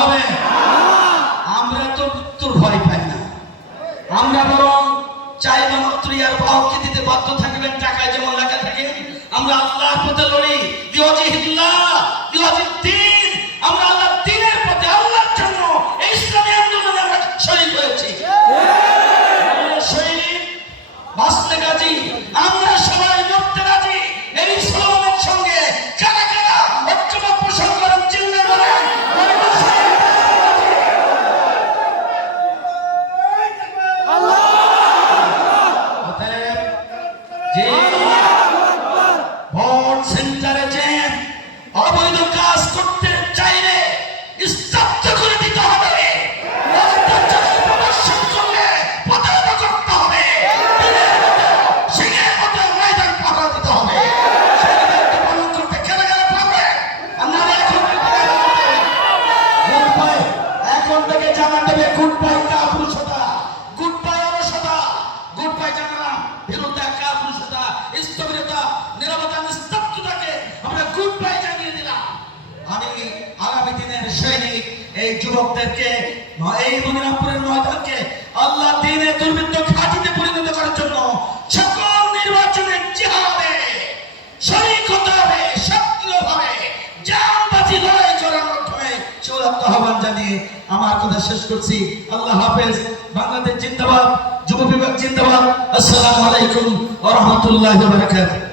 হবে? আমরা তো মৃত্যুর ভয় পাই না, আমরা বরং চাইলে মাত্র ইয়ার ভাবকে দিতে বাধ্য থাকবেন। টাকায় যেমন লেখা থাকে আমরা আল্লাহর পথে লড়ি, লিওয়াজিহিল্লাহ লিওয়াজিদ্দিন, আমরা আল্লাহর দ্বীনের পথে আল্লাহর জন্য এই ইসলামী আন্দোলনে আমরা শহীদ হয়েছি। শহীদ বাঁচতে রাজি, আমরা সবাই মরতে রাজি। এই ইসলামের সঙ্গে কারা কারা ঐক্যমত পোষণ করেন চিল্লে বলেন। যে ভোট সেন্টারে যে অবৈধ কাজ করতে চাইলে স্তব্ধ করে দিতে হবে, প্রদর্শন করলে প্রতিহত করতে হবে, সিংহের মতো ময়দান পাহারা দিতে হবে। পালন করতে কেন কেন পারবে? আপনারা এখন থেকে জানান দেবে গুড বাই কাপুরুষতা, গুড বাই অলসতা, গুড বাই জানা বিরুদ্ধে কাপুরুষতা, স্থবিরতা, নিরবতা, নিস্তব্ধতাকে আমরা গুড বাই জানিয়ে দিলাম। আমি আগামী দিনের সৈনিক এই যুবকদেরকে এই মদিনাপুরের ময়দানকে আল্লাহ দ্বীনের দুর্বৃত্ত ঘাঁটিতে পরিণত করার জন্য সকল নির্বাচনে জিহাদে শরীক হতে হবে, সক্রিয়ভাবে জানবাজি লড়াই করার মাধ্যমে সৌরভ আহ্বান জানিয়ে আমার কথা শেষ করছি। আল্লাহ হাফেজ। বাংলাদেশ জিন্দাবাদ, যুব বিভাগ জিন্দাবাদ। আসসালামু আলাইকুম ওয়া রাহমাতুল্লাহি ওয়া বারাকাতুহু।